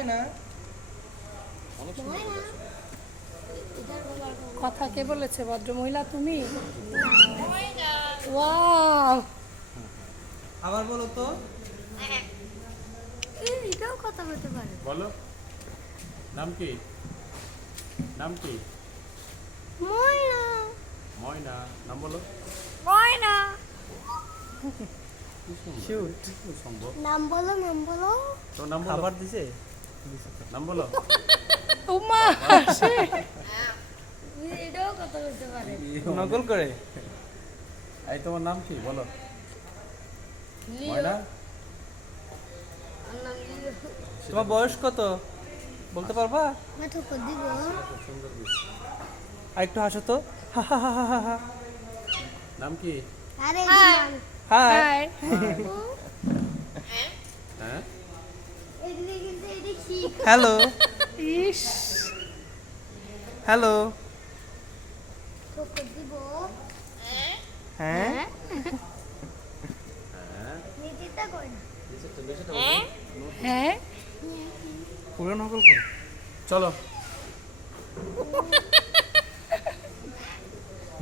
ময়না অনেক সুন্দর কথা। কথা কে বলেছে? ভদ্রমহিলা তুমি? ওয়াও, আবার বলো তো। এটাও কথা বলতে পারে। বলো নাম কি? নাম কি? ময়না, ময়না। নাম বলো। ময়না। কি সুন্দর। Cute. কি সম্ভব? নাম বলো, নাম বলো। তোর নাম বলো। খাবার দিছে? নাম বলো। উমা সে এটাও কথা বলতে পারে। নকল করে। এই তোমার নাম কি বলো? ময়না। তোমার বয়স কত বলতে পারবা? মাথা কো দিব। খুব সুন্দর বিষয়। আর একটু হাসো তো। হা হা হা হা হা। নাম কি? আরে হাই। হ্যাঁ এদিকে কিন্তু এদিকে কি? হ্যালো। ইস, হ্যালো। কো দিব। হ্যাঁ হ্যাঁ নিতিটা কই না? বেশিটা বেশিটা বলো। হ্যাঁ, পুরো নকল করে। চলো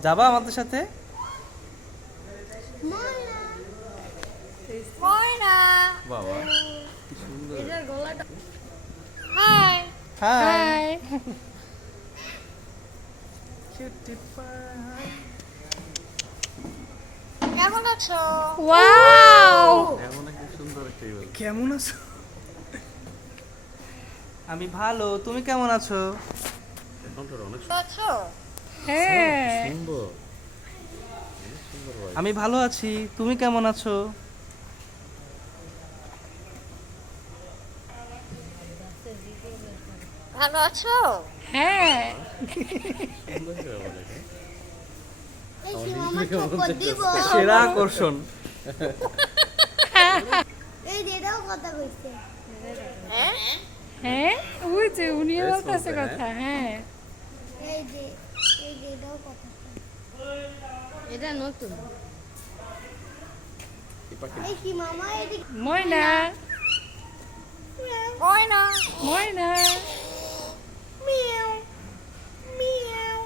যাবা আমাদের সাথে? ময়না, ময়না। বাবা কি সুন্দর। এটার গলাটা। Hi, hi. কেমন আছো? ওয়াও, এমন একটা সুন্দর একটা ইমেল। কেমন আছো? আমি ভালো, তুমি কেমন আছো? এখন তোর অনেক আছো? হ্যাঁ, সুন্দর। অনেক সুন্দর ভাই। আমি ভালো আছি, তুমি কেমন আছো? ভালো আছো? হ্যাঁ। সুন্দর করে বলে, হ্যাঁ? এই মামা চোখ দিব। সেরা আকর্ষণ। এই দেদাও কথা কইছে। হ্যাঁ ওই যে উনিও বেশ বলতেছে বলতে, কথা। হ্যাঁ, এই দেদাও কথা। এটা নতুন। এই পাখি এই কি মামা এদিকে? ময়না, ময়না, ময়না। মিয়াও, মিয়াও।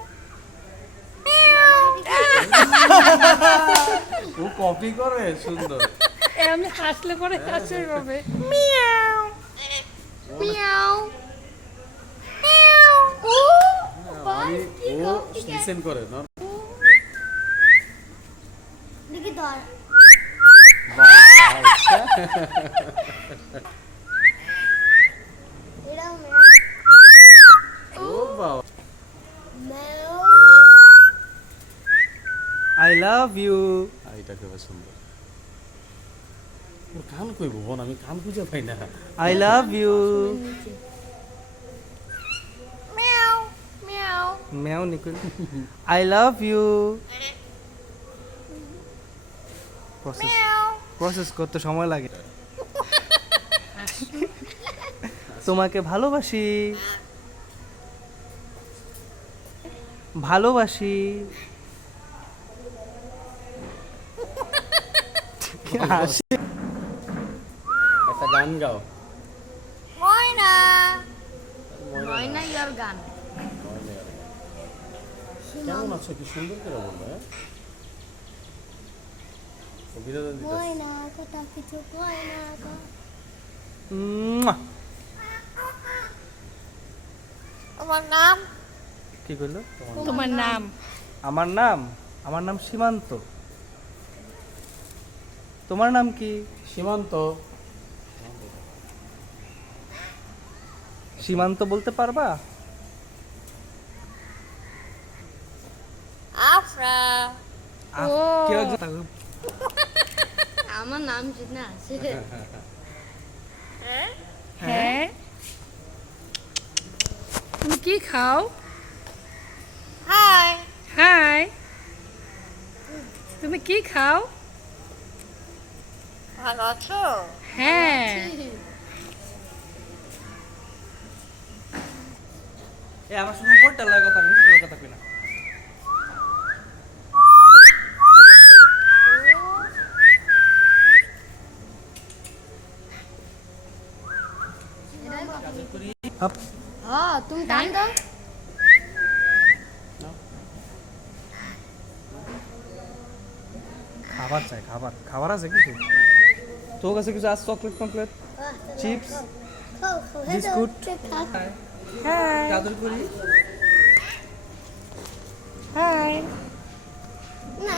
ও কপি করে সুন্দর। এ আমি হাসলে পরে হাসে হবে। মিয়াও, মিয়াও, মিয়াও। ও আমি ও লিসেন করে না। দেখি ধর। এটাও মিয়াও। ও বাবা মিয়াও। I love you. এটা খুব সুন্দর। ওর কান কইব বোন, আমি কান খুঁজে পাই না। I love you. মিয়াও, মিয়াও। ম্যাও নিকুল। I love you. মিয়াও। প্রসেস করতে সময় লাগে। তোমাকে ভালোবাসি, ভালোবাসি। হাসি। একটা গান গাও। ময়না। ময়না ময়না ইয়ার গান। কেমন আছো? কি সুন্দর করে বললো, হ্যাঁ? ও বিনোদন দিতে ময়না কথা কিছু কয় না গো। মুয়া। তোমার নাম? কি করলো? তোমার নাম? আমার নাম সীমান্ত। তোমার নাম কি? সীমান্ত। সীমান্ত বলতে পারবা? আফরা। ও। কেউ একজন আমার নাম কি না? হ্যাঁ, তুমি কি খাও? হাই। হাই, তুমি কি খাও? ভালো আছো? হ্যাঁ, এ আমার সঙ্গে উপরটা লাগা কথা আমি তোর কথা কই না। এটা হাপ হ্যাঁ তুমি টান দাও খাবার চাই খাবার খাবার আছে কিছু তোর কাছে কিছু আছে চকলেট টকলেট চিপস বিস্কুট Hi. আদর করি Hi. না